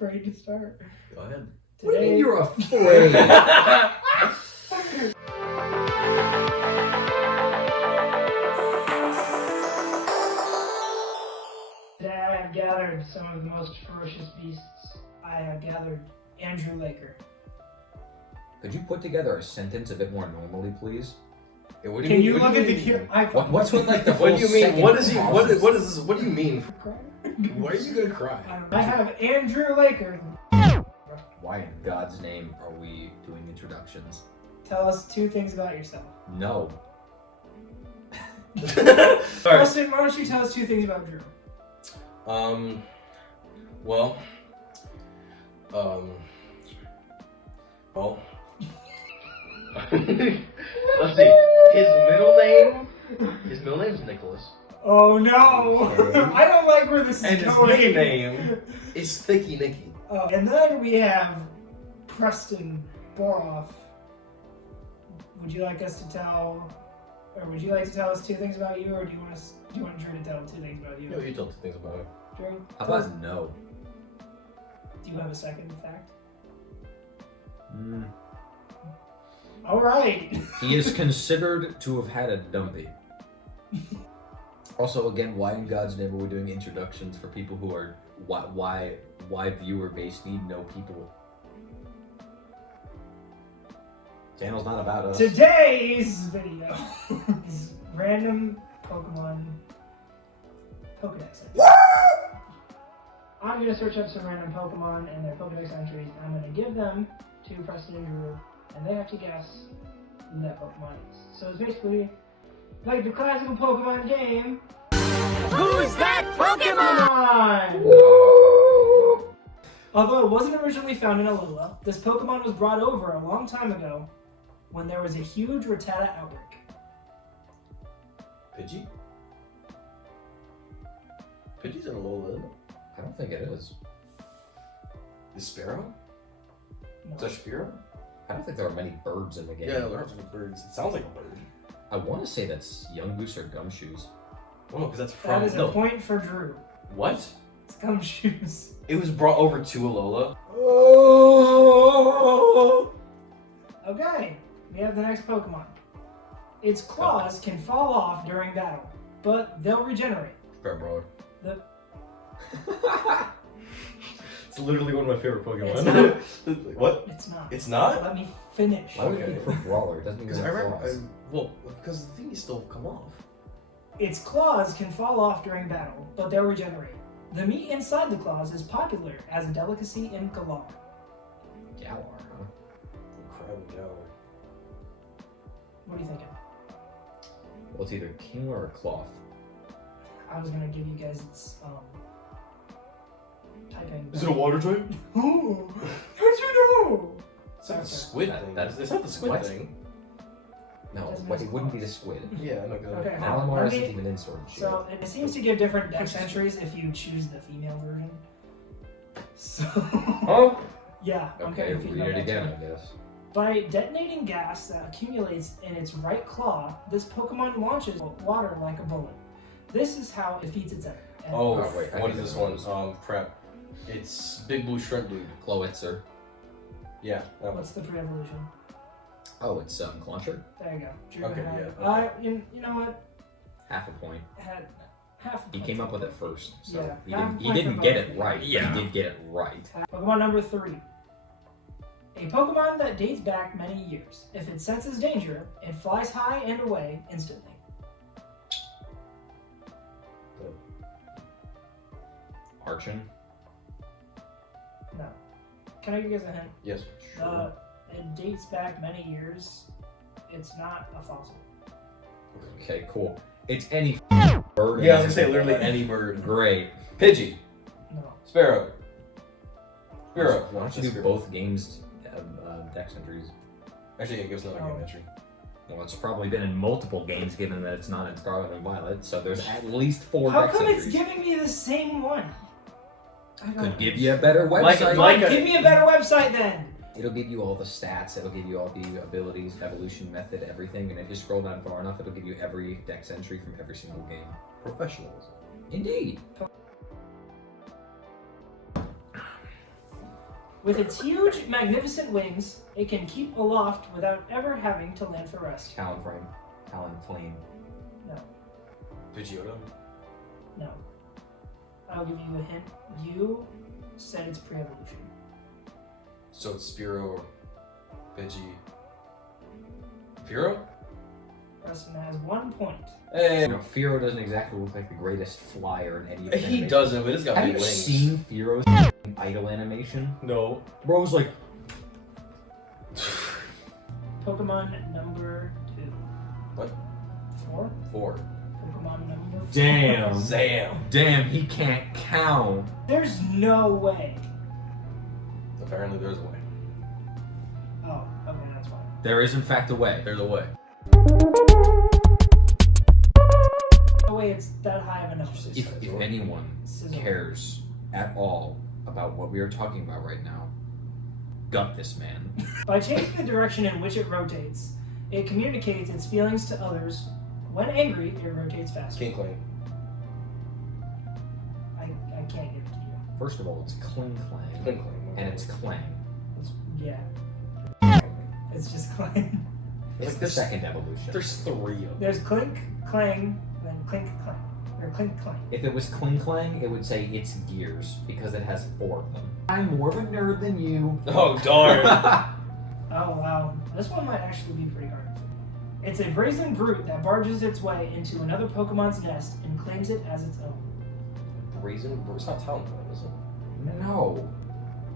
afraid to start. Go ahead. What do you mean you're afraid? Today I have gathered some of the most ferocious beasts. I have gathered Andrew Laker. Could you put together a sentence a bit more normally, please? Hey, what do Can you mean? look at the camera? What's with like the What do you mean? second What is he? pauses? What is this? What do you mean? Why are you gonna cry? I have Andrew Laker. Why in God's name are we doing introductions? Tell us 2 things about yourself. No. Sorry. Preston, why don't you tell us 2 things about Drew? Well. Let's see. His middle name is Nicholas. Oh no! Okay. I don't like where this is And his going. nickname is Thicky Nicky. And then we have Preston Boroff. Would you like us to tell, or would you like to tell us 2 things about you, or do you want Drew to tell 2 things about you? No, you tell 2 things about it. Drew, How about no? do you have a second fact? Mm. All right. He is considered to have had a dumpy. Also, again, why in God's name are we doing introductions for people who are why viewer base need to know people? Channel's not about us. Today's video is random Pokemon Pokédex. I'm gonna search up some random Pokemon and their Pokédex entries. And I'm gonna give them to Preston and Drew, and they have to guess who that Pokemon is. So it's basically like the classical Pokemon game. Who's that Pokémon? Although it wasn't originally found in Alola, this Pokemon was brought over a long time ago when there was a huge Rattata outbreak. Pidgey? Pidgey's in a little bit. I don't think it is. Is Sparrow? No. Is that Sparrow? I don't think there are many birds in the game. Yeah, there are some birds. It sounds like a bird. I want to say that's Young Goose or Gumshoes. Oh, because that's from. That is a point for Drew. What? It's Gumshoes. It was brought over to Alola. Oh! Okay, we have the next Pokemon. Its claws can fall off during battle, but they'll regenerate. Fair brother. The It's literally one of my favorite It's Pokemon. What? It's not. It's not? Let me finish. Why would it Okay. be for Brawler? It doesn't even Because I have remember. claws. Well, because the thingies still come off. Its claws can fall off during battle, but they'll regenerate. The meat inside the claws is popular as a delicacy in Galar. Galar, huh? Crab Galar. What are you thinking? Well, it's either Kingler or Cloth. I was gonna give you guys its typing. Is it a water type? Ooh, how'd you know? It's not the Okay. squid thing. That's- It's not the squid what? thing. No, Doesn't but have it wouldn't be the claws. squid. Yeah, I'm not gonna. Okay. Malamar Let isn't me- even in Sword and Shield. So it seems to give different dex entries if you choose the female version. So Oh. yeah, I'm Okay, confused read about it that again, too. I guess. By detonating gas that accumulates in its right claw, this Pokemon launches water like a bullet. This is how it defeats its enemy. Oh, Oh, wait, I what think is I this know one? Crap. It's Big Blue Shrimp Dude. Clowitzer. Yeah. That one. What's the pre-evolution? Oh, it's Clauncher. There you go. Drew Okay, had yeah, it. okay. You know what? Half a point. Had half. a He point. came up with it first, so Yeah, he half a didn't, he point didn't for get both. it right. Yeah. He did get it right. Pokemon number 3. A Pokemon that dates back many years. If it senses danger, it flies high and away instantly. Archon. No. Can I give you guys a hint? Yes. Sure. It dates back many years. It's not a fossil. Okay, cool. It's any bird. Yeah, I was gonna say literally any bird. Great. Pidgey. No. Sparrow. Sparrow. Why don't you do both games dex entries? Actually, it gives another game entry. Well, it's probably been in multiple games, given that it's not in Scarlet and Violet. So there's at least 4 How dex come entries. it's giving me the same one? I don't Could give you a better Like- website. like a- Give me a better website then. It'll give you all the stats. It'll give you all the abilities, evolution method, everything. And if you scroll down far enough, it'll give you every dex entry from every single game. Professionalism. Indeed. With its huge, magnificent wings, it can keep aloft without ever having to land for rest. Talonflame. Talonflame. No. Pidgeotto? No. I'll give you a hint. You said it's pre-evolution. So it's Spearow, Pidgey. Fearow? Preston has 1 point. Hey. You know, Fearow doesn't exactly look like the greatest flyer in any of the He animations. doesn't, but it's got Have big you wings. seen Fearow's idle animation? No. Bro's like, Pokemon number 2. What? 4? 4. Pokemon number 4. damn. Zam. Damn, he can't count. There's no way. Apparently there's a way. Oh, okay, that's why. There is in fact a way. There's a way. No way it's that high of a number. If anyone Sizzle. cares at all about what we are talking about right now, gut this man. By changing the direction in which it rotates, it communicates its feelings to others. When angry, it rotates faster. King Clan. I can't give it to you. First of all, it's Kling Clang. King Clan. And it's Clang. Yeah. It's just Clang. It's the second evolution. There's 3 of them. There's Clink, Clang, then Clink, Clang. Or Clink, Clang. If it was Kling Clang, it would say it's gears, because it has 4 of them. I'm more of a nerd than you. Oh, darn. Oh, wow. This one might actually be pretty hard. It's a brazen brute that barges its way into another Pokemon's nest and claims it as its own. Brazen? It's not Talonflame, is it? No.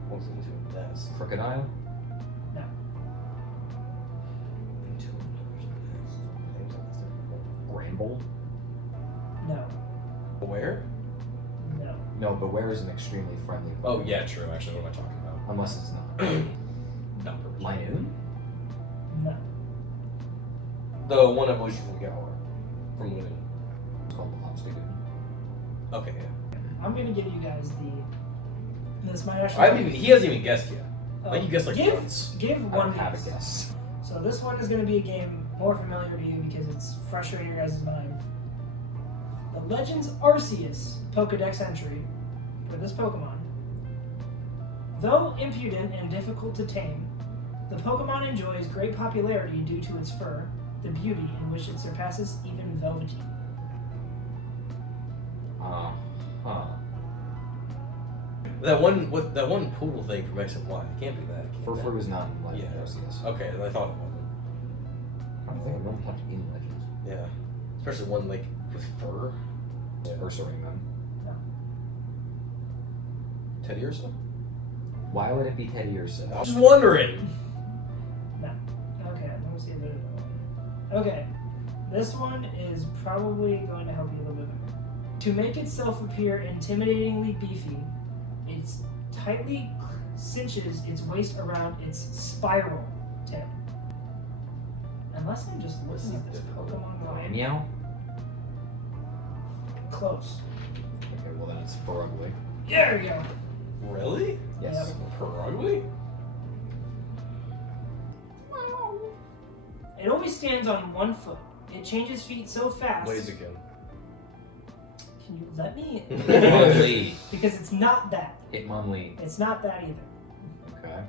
What's into it? That's Crocodile? No. into Bramble? No. Where? No. No, Beware is an extremely friendly Oh, Pokemon. yeah, true. Actually, what am I talking about? Unless it's not. No. Linoon? No. The one evolution from Galar. From Linen. It's called Lobstergoon. Okay, yeah. I'm gonna give you guys the. This might actually. I haven't even, he hasn't even guessed yet. Oh, Like, you guessed like give, once. Give I one don't have guess. a guess. So this one is gonna be a game more familiar to you because it's fresher in your guys' mind. The Legends Arceus Pokédex entry for this Pokemon. Though impudent and difficult to tame, the Pokemon enjoys great popularity due to its fur, the beauty in which it surpasses even Velveteen. Huh. That one poodle thing from X and Y. It can't be that. It can't Furfur was not in Legend Yeah. Arceus. Okay, I thought it wasn't. I don't think I've never touched in Legends. Yeah. Especially one like with fur. Yeah. Ursaring them. Teddy or something? Why would it be Teddy Ursa? I was just wondering. No. Okay, let me see a bit of that one. Okay. This one is probably going to help you a little bit better. To make itself appear intimidatingly beefy, it tightly cinches its waist around its spiral tail. Unless I'm just looking at this Pokemon going Meow? close. Okay, well then it's Barugly. There we go. Really? Yes. Perugly? It always stands on one foot. It changes feet so fast. Blaziken. Can you let me? Hitmonlee. Because it's not that. Hitmonlee. It's not that either. Okay.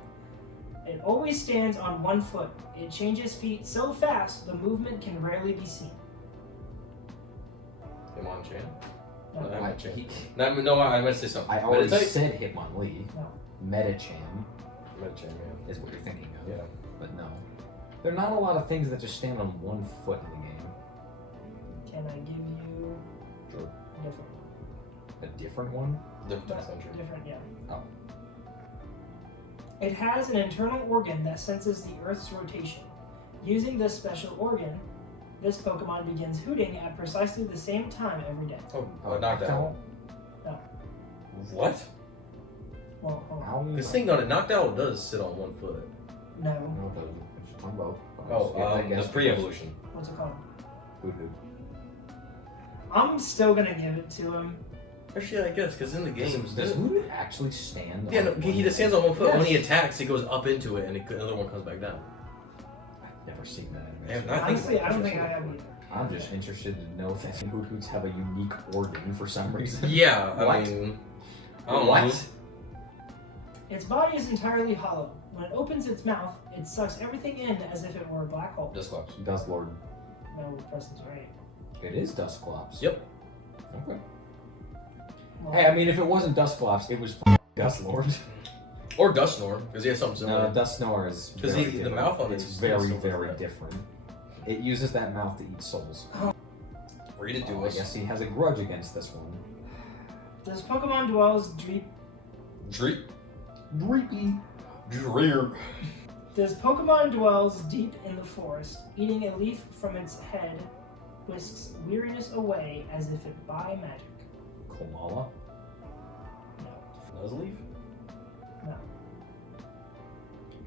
It always stands on one foot. It changes feet so fast the movement can rarely be seen. Hitmonchan? No. No, Why, Hitmonchan. he- No, I meant to say something. I already Meditite? said Hitmonlee. No. Metachan Medichan, yeah. is what you're thinking of. Yeah. But no. There are not a lot of things that just stand on one foot in the game. Can I give you Sure. a different one? A different one? Different century. Different, yeah. Oh. It has an internal organ that senses the Earth's rotation. Using this special organ, this Pokemon begins hooting at precisely the same time every day. Oh, knocked out. No. What? Well, hold on. How This thing on it, knocked out does sit on one foot. No. No, it doesn't. What you talking about? The pre-evolution. What's it called? Hoodoo. I'm still gonna give it to him. Actually, I guess, because in the game... Does Hoodoo actually stand Yeah, on no, one he just foot? stands on one foot. Yes. When he attacks, he goes up into it, and the other one comes back down. I've never seen that animation. Yeah, I think Honestly, I don't it's think I have just- either. I'm just interested to know that Hoodoos have a unique organ for some reason. Yeah, I What? mean... I don't know. What? Its body is entirely hollow. When it opens its mouth, it sucks everything in as if it were a black hole. Dusclops. Dustlord. No, Preston's right. It is Dusclops. Yep. Okay. Well, Hey, I mean, if it wasn't Dusclops, it was Dustlord. Or Dusknor, because he has something No, similar. Dusnor is Because very the different. mouth on it it's is very, so very different. different. It uses that mouth to eat souls. Read it to I us. guess he has a grudge against this one. Does Pokemon dwells deep? Dreep. Dreepy. Dreer. Does Pokemon dwells deep in the forest, eating a leaf from its head, whisks weariness away as if it by magic? Komala. No. Nuzleaf? No.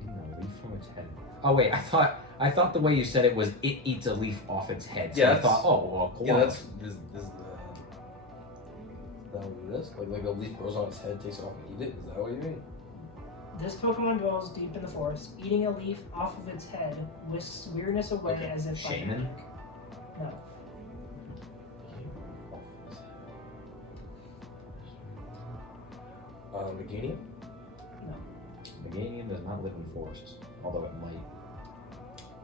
Eating a leaf from its head. Oh wait, I thought the way you said it was it eats a leaf off its head. So Yeah, I that's- thought, oh well, koala. Yeah, that's this is that what it is? Like a leaf grows on its head, takes it off and eat it? Is that what you mean? This Pokemon dwells deep in the forest, eating a leaf off of its head, whisks weariness away Okay. as if by Shaman? magic. No. Meganium? Meganium does not live in forests, although it might.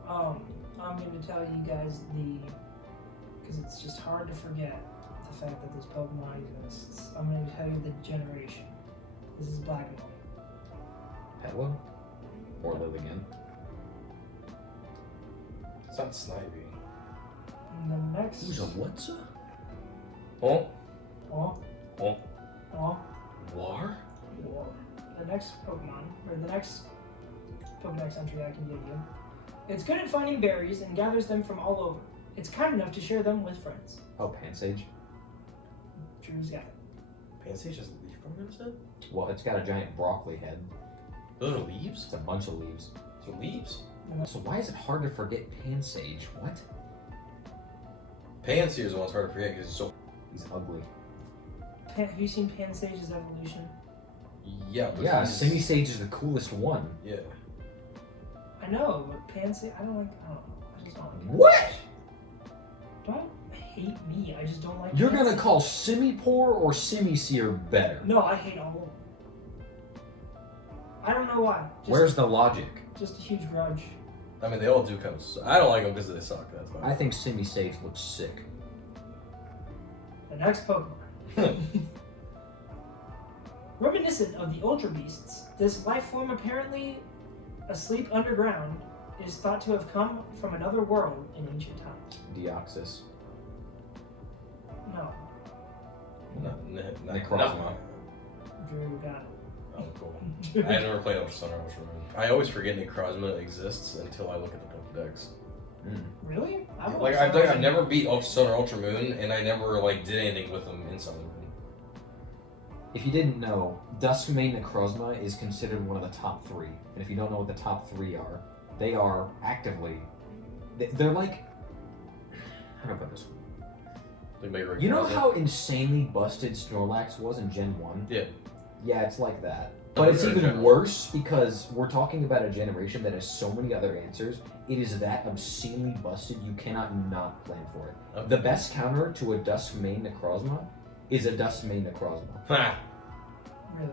I'm going to tell you guys because it's just hard to forget the fact that this Pokemon exists. I'm going to tell you the generation. This is Black and White. Petlo? Or Lilligant? It's not Snivy. And the next. What's Oh? Oh. Oh? Oh. War? War. The next Pokemon, or the next Pokédex entry I can give you. It's good at finding berries and gathers them from all over. It's kind enough to share them with friends. Oh, Pansage? Drew's got it. Pansage has a leaf growing on its head? Well, it's got a giant broccoli head. Those are leaves? It's a bunch of leaves. Those are leaves? So why is it hard to forget Pansage? What? Pansage is the one that's hard to forget because it's so. He's ugly. Have you seen Pansage's evolution? Yeah, but Yeah, he's- Simisage is the coolest one. Yeah. I know, but Pansage, I don't know. I just don't like it. What? Don't hate me, I just don't like You're Pansage. gonna call Simipour or Simisear better? No, I hate all of them. I don't know why. Just, Where's the logic? Just a huge grudge. I mean, they all do kind of suck. I don't like them because they suck. That's why. I think Simisage looks sick. The next Pokemon. Reminiscent of the Ultra Beasts, this life form apparently asleep underground is thought to have come from another world in ancient times. Deoxys. No, Necrozma. Drew got it. Oh, cool. I never played Ultra Sun or Ultra Moon. I always forget Necrozma exists until I look at the Pokédex. Really? Like I've never beat Ultra Sun or Ultra Moon, and I never like did anything with them in Sun and Moon. If you didn't know, Duskmane Necrozma is considered one of the top 3. And if you don't know what the top 3 are, they are actively... They're like... How do I put this? You know how insanely busted Snorlax was in Gen 1? Yeah. Yeah, it's like that. But it's even worse because we're talking about a generation that has so many other answers. It is that obscenely busted, you cannot not plan for it. Okay. The best counter to a Duskmane Necrozma is a Duskmane Necrozma. Ha! Really?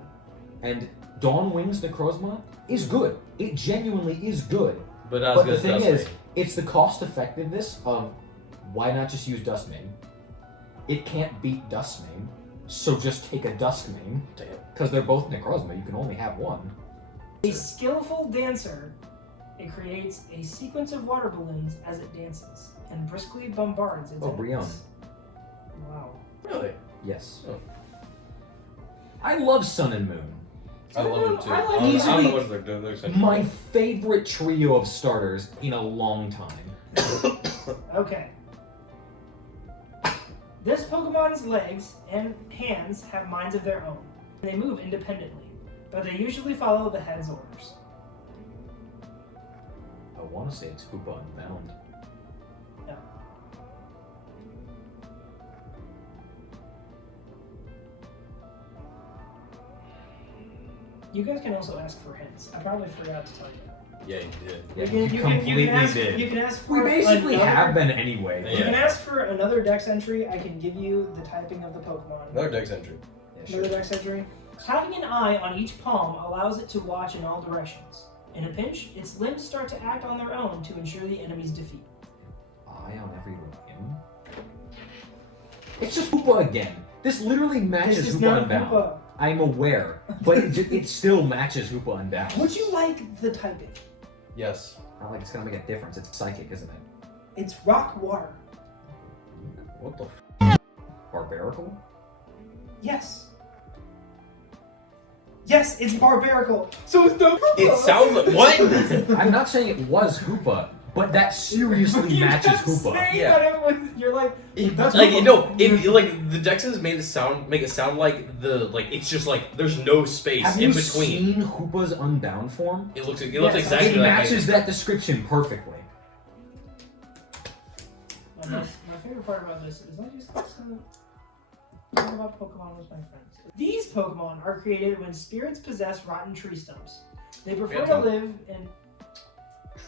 And Dawnwing's Necrozma is good. It genuinely is good. But not But as the good thing as is, it's the cost effectiveness of why not just use Duskmane? It can't beat Duskmane, so just take a Duskmane. Damn. Because they're both Necrozma, you can only have one. A skillful dancer, it creates a sequence of water balloons as it dances and briskly bombards its Oh, Brion. enemies. Wow. Really? Yes. Oh. I love Sun and Moon. I love them too. I like I don't easily know what they're essentially. My favorite trio of starters in a long time. Okay. This Pokemon's legs and hands have minds of their own. They move independently, but they usually follow the head's orders. I want to say it's Hoopa Unbound. No. You guys can also ask for hints. I probably forgot to tell you that. Yeah, you did. Yeah, you completely ask, did. You can ask for We basically another, have been anyway. Yeah. You can ask for another Dex entry. I can give you the typing of the Pokemon. Another Dex entry. Yeah, Another Dex entry. Thanks. Having an eye on each palm allows it to watch in all directions. In a pinch, its limbs start to act on their own to ensure the enemy's defeat. Eye on every limb? It's just Hoopa again. This literally matches This is Hoopa not Unbound. Hoopa. I'm aware, but it still matches Hoopa Unbound. Would you like the typing? Yes. Not like it's gonna make a difference. It's psychic, isn't it? It's rock water. What the Barbarical? Yes. Yes, it's barbarical. So it's the Hoopa. It sounds like what? I'm not saying it was Hoopa, but that seriously You matches kept Hoopa. saying Yeah. that it was, you're like, that's Like Hoopa. no, like the Dexes make it sound like it's just like there's no space Have in you between. seen Hoopa's Unbound form? It looks Yes, exactly It like matches that description perfectly. My favorite part about this is I just talk about Pokemon with my friends. These Pokemon are created when spirits possess rotten tree stumps. They prefer to live in...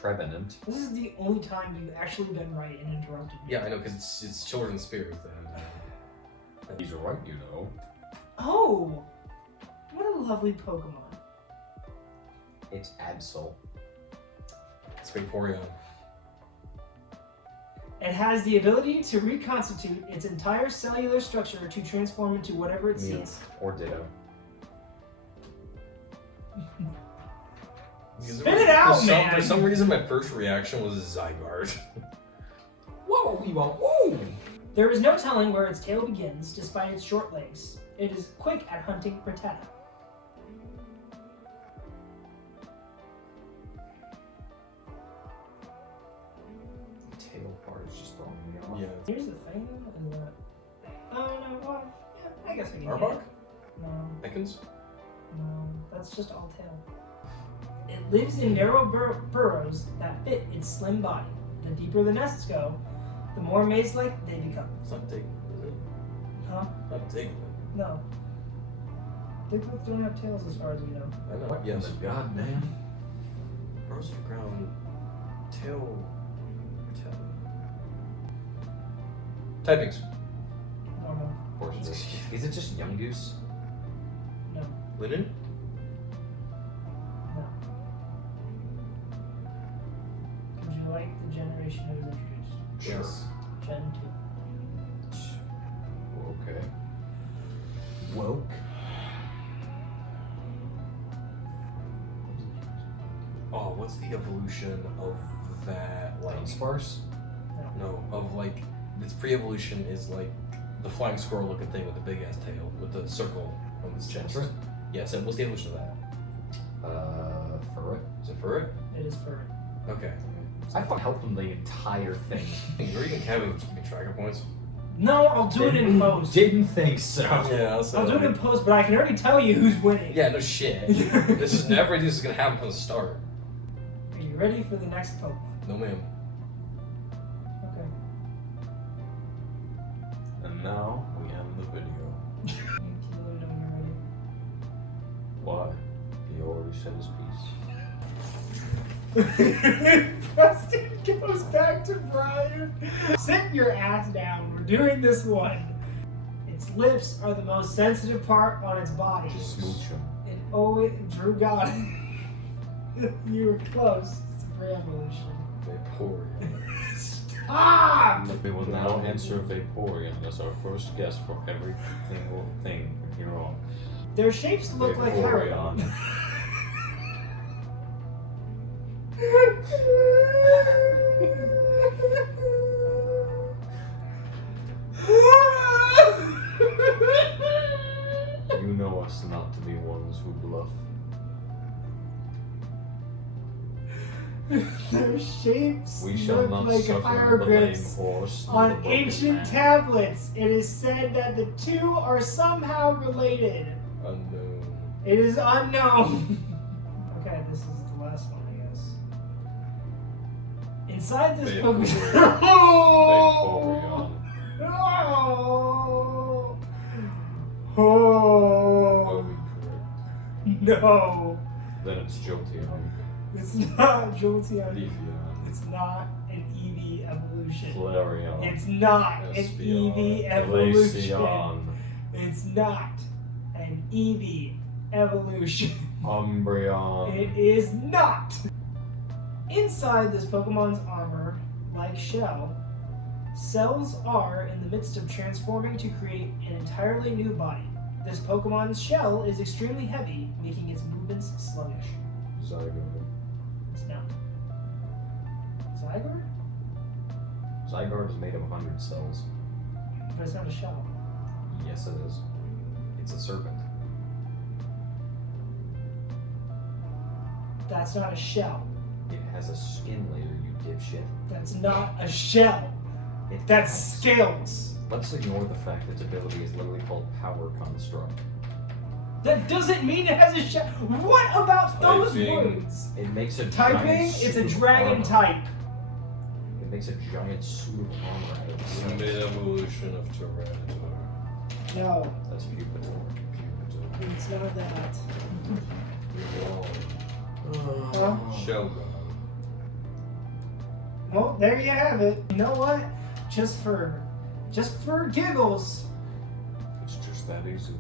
Trevenant. This is the only time you've actually been right and interrupted me. Yeah, I know, because it's children's spirits. He's right, you know. Oh! What a lovely Pokemon. It's Absol. It's Vaporeon. It has the ability to reconstitute its entire cellular structure to transform into whatever it sees. Or Ditto. Spit it out, man! For some reason, my first reaction was Zygarde. Whoa, we want whoa! There is no telling where its tail begins, despite its short legs. It is quick at hunting Rattata. The tail part is just throwing me off. Yeah. Here's the thing, is that... Oh, no, well, yeah, I guess we can Arbok? get it. No, Ekans? no, that's just all tail. It lives in narrow burrows that fit its slim body. The deeper the nests go, the more maze-like they become. It's not Dig, is it? Huh? Not Dig. No. They both don't have tails as far as we know. I know. What Yes. in the god, man? Rose of ground. Tail. Typings. Normal. Of course it is. Is it just Young Goose? No. Linen? No. Would you like the generation that was introduced? Yes. Gen 2. Okay. Woke. Oh, what's the evolution of that? Like, Dunsparce? no, of like, its pre-evolution is like the flying squirrel looking thing with the big ass tail with the circle on its chest. Sentret? Yes, and what's the evolution of that? Furret? Is it Furret? It is furry. Okay. I fucking helped him the entire thing. You're even Kevin keeping track of points. No, I'll do it in post. Didn't think so. Yeah, I'll do it in post, but I can already tell you who's winning. Yeah, no shit. This is never. This is gonna happen from the start. Are you ready for the next Pokemon? No, ma'am. Okay. And now we end the video. You can let me know when Why? He already said his piece. you're ready. Preston goes back to Brian. Sit your ass down. We're doing this one. Its lips are the most sensitive part on its body. Just smooch him. It always Drew got it. You were close. It's pre-evolution. Vaporeon. Stop! We will now answer Vaporeon as our first guess for every single thing from here on. Their shapes look like Vaporeon. heroin. You know us not to be ones who bluff. Their shapes We shall look not like suffer the lame hieroglyphs horse nor the on broken ancient man. tablets. It is said that the two are somehow related. Unknown. It is unknown. Okay, this is the last one, I guess. Inside this Vaporeon. Pokemon. Vaporeon. Oh. Oh. Are we correct? No. Then it's Jolteon. It's not Jolteon. Leafeon. It's not an EV evolution. Flareon. It's not an Espeon. EV evolution. Glaceon. It's not an EV evolution. Umbreon. It is not! Inside this Pokemon's armor, like shell, cells are in the midst of transforming to create an entirely new body. This Pokemon's shell is extremely heavy, making its movements sluggish. Zygarde. It's not. Zygarde? Zygarde is made of 100 cells. But it's not a shell. Yes, it is. It's a serpent. That's not a shell. It has a skin layer, you dipshit. That's not a shell. That's scales. Let's ignore the fact its ability is literally called Power Construct. That doesn't mean it has a shell. What about those Typing. words? It makes a Typing, giant it's suit a of dragon armor. type. It makes a giant suit of armor out of the cells. Mid-evolution of Tyranitar. No, That's Pupitar. it's not that. Huh? Shogun. Well, there you have it. You know what? Just for giggles, It's just that easy.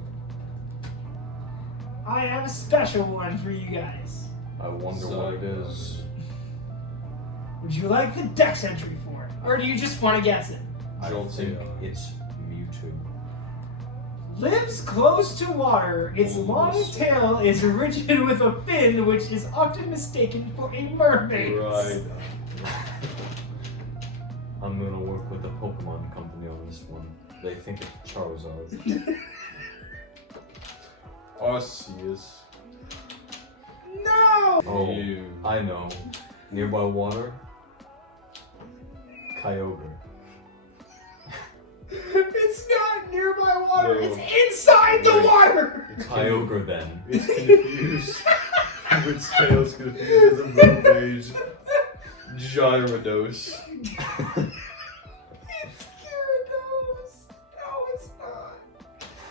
I have a special one for you guys. I wonder what it is. Would you like the Dex entry for it? Or do you just want to guess it? I don't think it's Mewtwo. Lives close to water. Its long tail is rigid with a fin, which is often mistaken for a mermaid. Right. I'm gonna work with the Pokemon company on this one. They think it's Charizard. Arceus. No! Oh, Ew. I know. Nearby water? Kyogre. It's not nearby water. No. It's inside the Wait. water. It's Kyogre then. It's confused. Its tail's confused as a mermaid. Gyarados. It's Gyarados. No, it's not.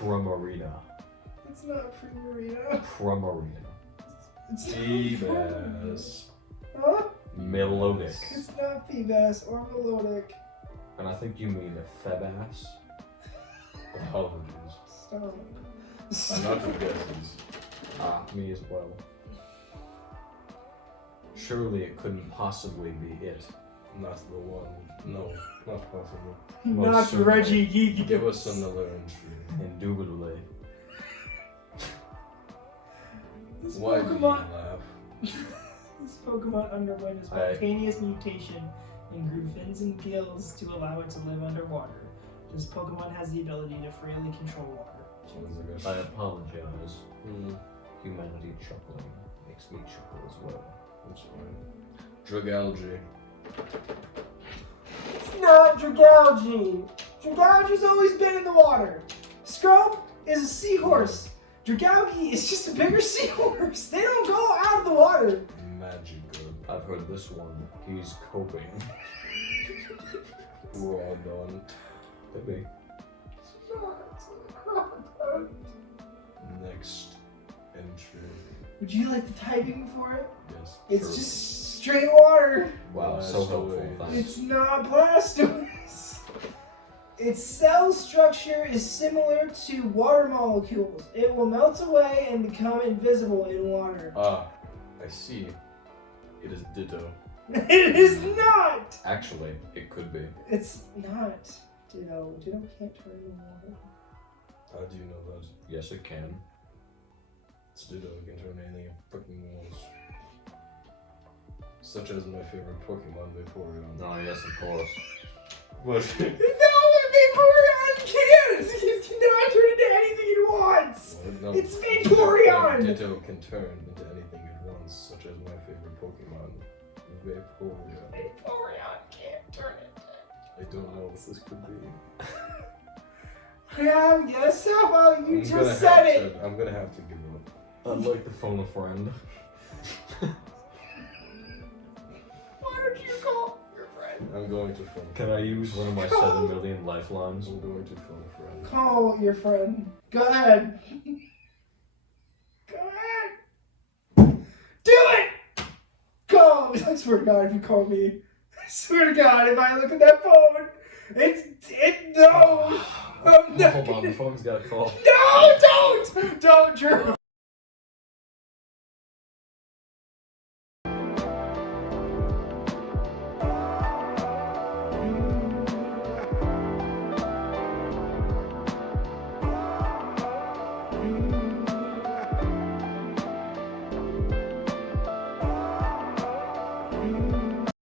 Primarina. It's not Primarina. Primarina. It's not Feebas. Huh? Melodic. It's not Feebas or Melodic. And I think you mean Febass. Apologies. Stop. I'm not your guesses. Ah, me as well. Surely it couldn't possibly be it. Not the one. No, not possible. Not Most certainly. Reggie Geek. Give us another entry. Indubitably. This Why do you Pokemon, laugh? this Pokemon underwent a spontaneous mutation and grew fins and gills to allow it to live underwater. This Pokemon has the ability to freely control water. I apologize. Hmm, Humanity chuckling makes me chuckle as well. that's fine. Dragalge. It's not Dragalge. Dragalge's always been in the water. Scrub is a seahorse. Dragalge is just a bigger seahorse. They don't go out of the water. Magikarp. I've heard this one. He's coping. Rawdon. Could be. It's not. It's a crocodile. Next entry. Would you like the typing for it? Yes. It's sure. just straight water. Wow, so helpful. Blastoise. Thanks. It's not Blastoise. Its cell structure is similar to water molecules. It will melt away and become invisible in water. Ah, I see. It is Ditto. It is not! Actually, it could be. It's not. Ditto. Ditto can't turn into water. How do you know that? Yes, it can. It's Ditto. It can turn anything it fucking wants. Such as my favorite Pokemon, Vaporeon. Oh, yes, of course. But No, Vaporeon can't! It cannot turn into anything it wants! no, It's Vaporeon! Ditto can turn into anything it wants, such as my favorite Pokemon, Vaporeon. Vaporeon can't turn it. I don't know what this could be. Yeah, yes, how about you I'm just gonna said have it? to- I'm gonna have to give up. I'd like to phone a friend. Why don't you call your friend? I'm going to phone. Can I use one of my 7 million lifelines? I'm going to phone a friend. Call your friend. Go ahead. Go ahead. Do it! Call me. I swear to God, if you call me, I swear to God, if I look at that phone, it knows. I'm not Hold on, the phone's got a call. No, don't! Don't, Drew.